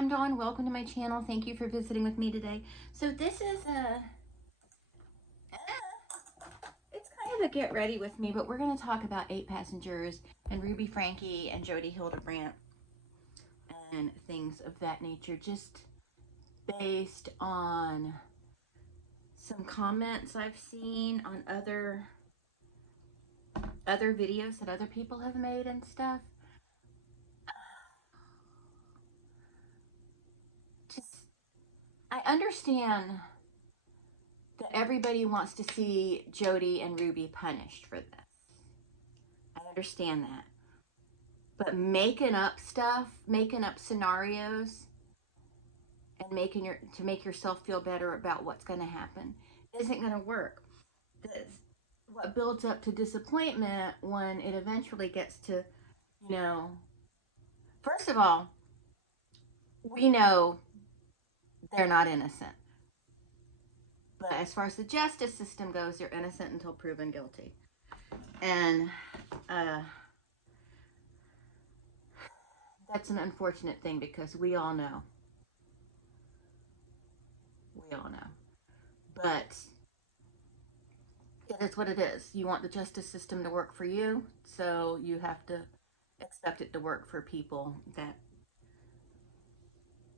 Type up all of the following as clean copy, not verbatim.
I'm Dawn. Welcome to my channel. Thank you for visiting with me today. So this is it's kind of a get ready with me, but we're going to talk about 8 Passengers and Ruby Franke and Jodi Hildebrant and things of that nature, just based on some comments I've seen on other videos that other people have made and stuff. Just, I understand that everybody wants to see Jodi and Ruby punished for this. I understand that. But making up stuff, making up scenarios, and to make yourself feel better about what's going to happen isn't going to work. That's what builds up to disappointment when it eventually gets to, first of all, we know they're not innocent. But as far as the justice system goes, they're innocent until proven guilty. And that's an unfortunate thing because we all know. We all know. But it is what it is. You want the justice system to work for you, so you have to expect it to work for people that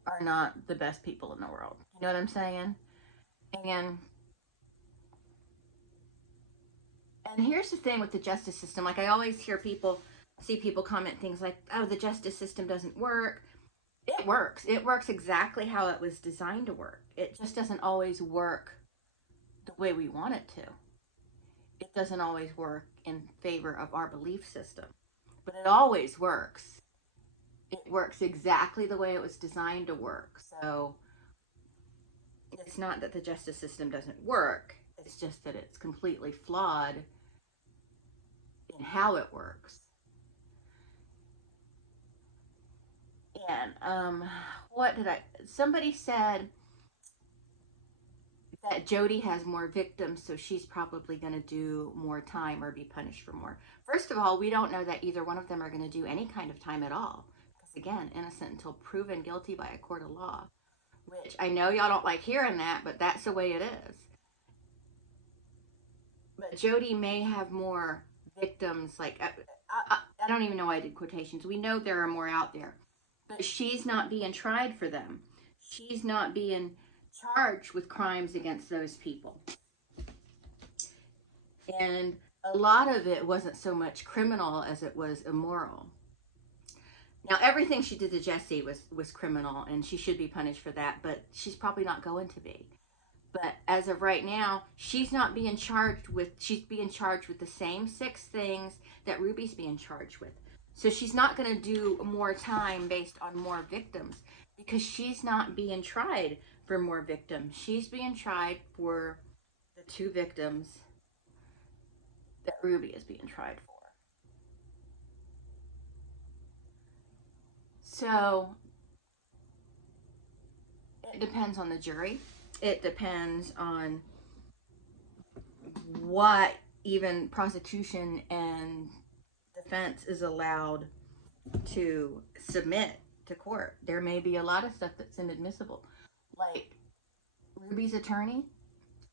are not the best people in the world. You know what I'm saying? And here's the thing with the justice system. Like, I always see people comment things like, oh, the justice system doesn't work. It works. It works exactly how it was designed to work. It just doesn't always work the way we want it to. It doesn't always work in favor of our belief system, but it always works. It works exactly the way it was designed to work. So it's not that the justice system doesn't work. It's just that it's completely flawed in how it works. And somebody said that Jodi has more victims, so she's probably going to do more time or be punished for more. First of all, we don't know that either one of them are going to do any kind of time at all. Because again, innocent until proven guilty by a court of law. Which I know y'all don't like hearing that, but that's the way it is. But Jodi may have more victims. Like, I don't even know why I did quotations. We know there are more out there. But she's not being tried for them. She's not being charged with crimes against those people. And a lot of it wasn't so much criminal as it was immoral. Now, everything she did to Jesse was criminal, and she should be punished for that, but she's probably not going to be. But as of right now, she's being charged with the same 6 things that Ruby's being charged with. So she's not going to do more time based on more victims because she's not being tried for more victims. She's being tried for the 2 victims that Ruby is being tried for. So it depends on the jury. It depends on what even prosecution and defense is allowed to submit to court. There may be a lot of stuff that's inadmissible. Like, Ruby's attorney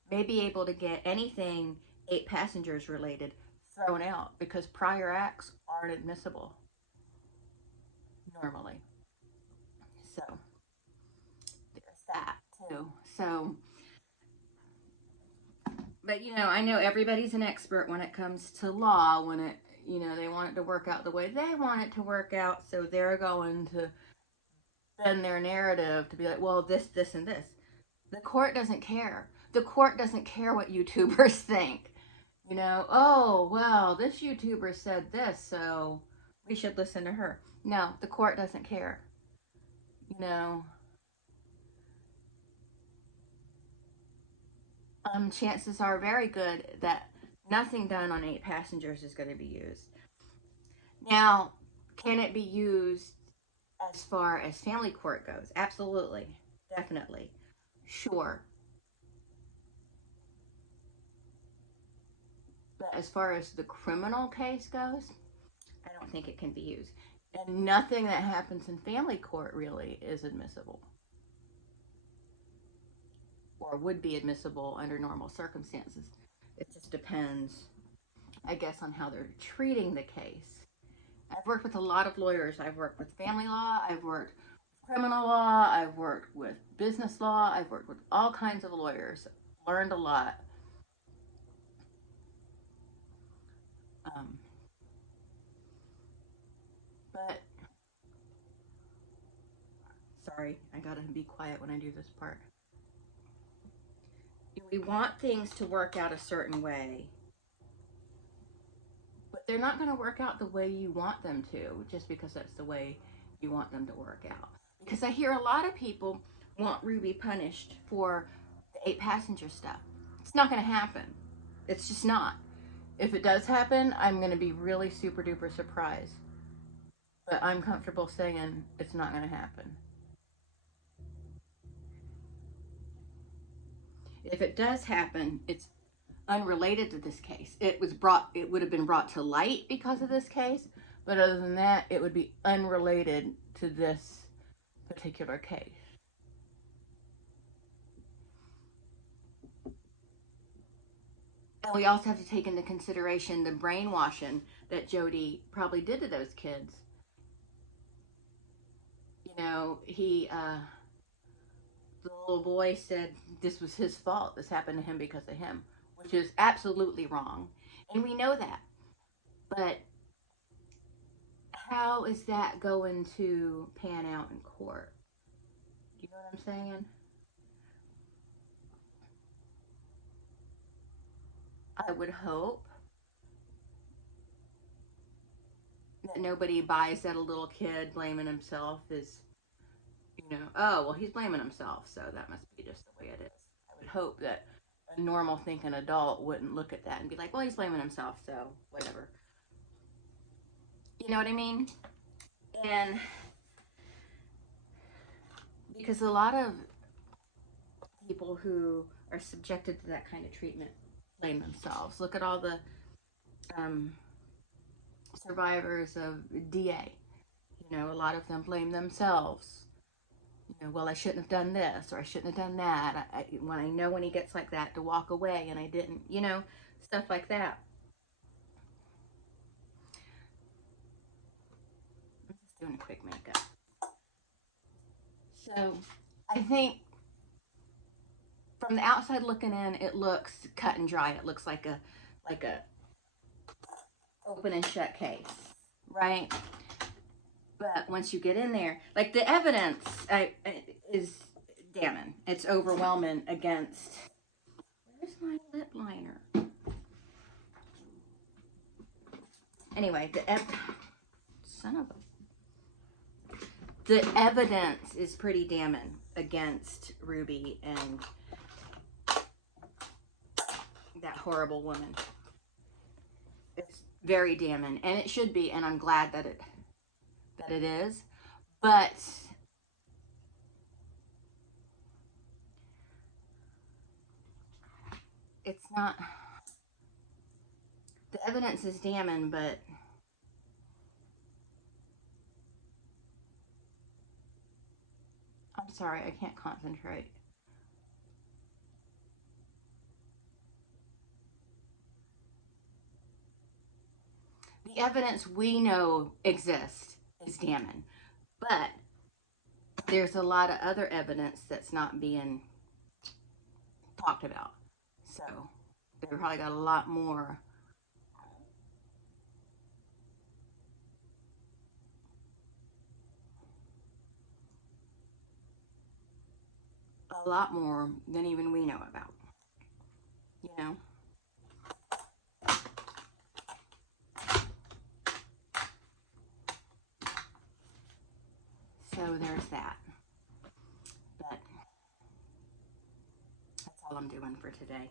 may be able to get anything 8 Passengers related thrown out because prior acts aren't admissible normally. So there's that too. So, but I know everybody's an expert when it comes to law, when they want it to work out the way they want it to work out, so they're going to bend their narrative to be like, well, this, and this. The court doesn't care. The court doesn't care what YouTubers think. Oh, well, this YouTuber said this, so we should listen to her. No, the court doesn't care. Chances are very good that nothing done on 8 Passengers is going to be used. Now, can it be used as far as family court goes? Absolutely. Definitely. Sure. But as far as the criminal case goes, I don't think it can be used. And nothing that happens in family court really is admissible or would be admissible under normal circumstances. It just depends, I guess, on how they're treating the case. I've worked with a lot of lawyers. I've worked with family law, I've worked with criminal law, I've worked with business law, I've worked with all kinds of lawyers. Learned a lot. Um, but, sorry, I gotta be quiet when I do this part. We want things to work out a certain way, but they're not going to work out the way you want them to just because that's the way you want them to work out. Because I hear a lot of people want Ruby punished for the 8-passenger stuff. It's not going to happen. It's just not. If it does happen, I'm going to be really super duper surprised. But I'm comfortable saying it's not going to happen. If it does happen, it's unrelated to this case. It would have been brought to light because of this case, but other than that, it would be unrelated to this particular case. And we also have to take into consideration the brainwashing that Jodi probably did to those kids. You know, the little boy said this was his fault. This happened to him because of him, which is absolutely wrong. And we know that. But how is that going to pan out in court? Do you know what I'm saying? I would hope that nobody buys that a little kid blaming himself is, you know, oh, well, he's blaming himself, so that must be just the way it is. I would hope that a normal thinking adult wouldn't look at that and be like, well, he's blaming himself, so whatever. You know what I mean? And because a lot of people who are subjected to that kind of treatment blame themselves. Look at all the survivors of DA. You know, a lot of them blame themselves. You know, well, I shouldn't have done this or I shouldn't have done that. When I know when he gets like that to walk away and I didn't, you know, stuff like that. I'm just doing a quick makeup. So I think from the outside looking in, it looks cut and dry. It looks like a open and shut case, right? But once you get in there, like the evidence is damning. It's overwhelming against. Where's my lip liner? Anyway, son of a. The evidence is pretty damning against Ruby and that horrible woman. It's very damning, and it should be, and I'm glad that it is, but it's not. The evidence is damning, but I'm sorry, I can't concentrate. The evidence we know exists is damning, but there's a lot of other evidence that's not being talked about. So they probably got a lot more than even we know about, you know. So there's that. But that's all I'm doing for today.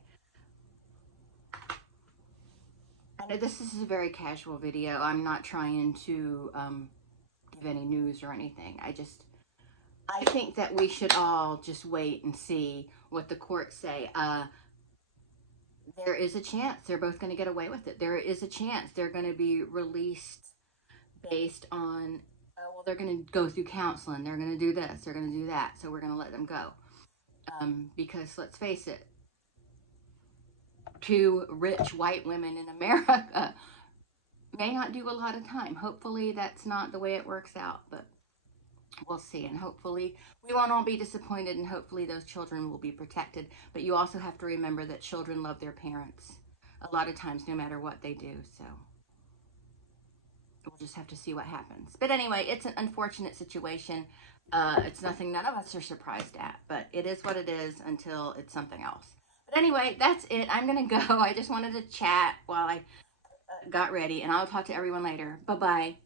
I know this is a very casual video. I'm not trying to give any news or anything. I think that we should all just wait and see what the courts say. There is a chance they're both going to get away with it. There is a chance they're going to be released based on, well, they're going to go through counseling, they're going to do this, they're going to do that, so we're going to let them go. Because let's face it, two rich white women in America may not do a lot of time. Hopefully that's not the way it works out, but we'll see. And hopefully we won't all be disappointed, and hopefully those children will be protected. But you also have to remember that children love their parents a lot of times, no matter what they do. So we'll just have to see what happens. But anyway, it's an unfortunate situation. It's nothing none of us are surprised at, but it is what it is until it's something else. But anyway, that's it. I'm going to go. I just wanted to chat while I got ready, and I'll talk to everyone later. Bye-bye.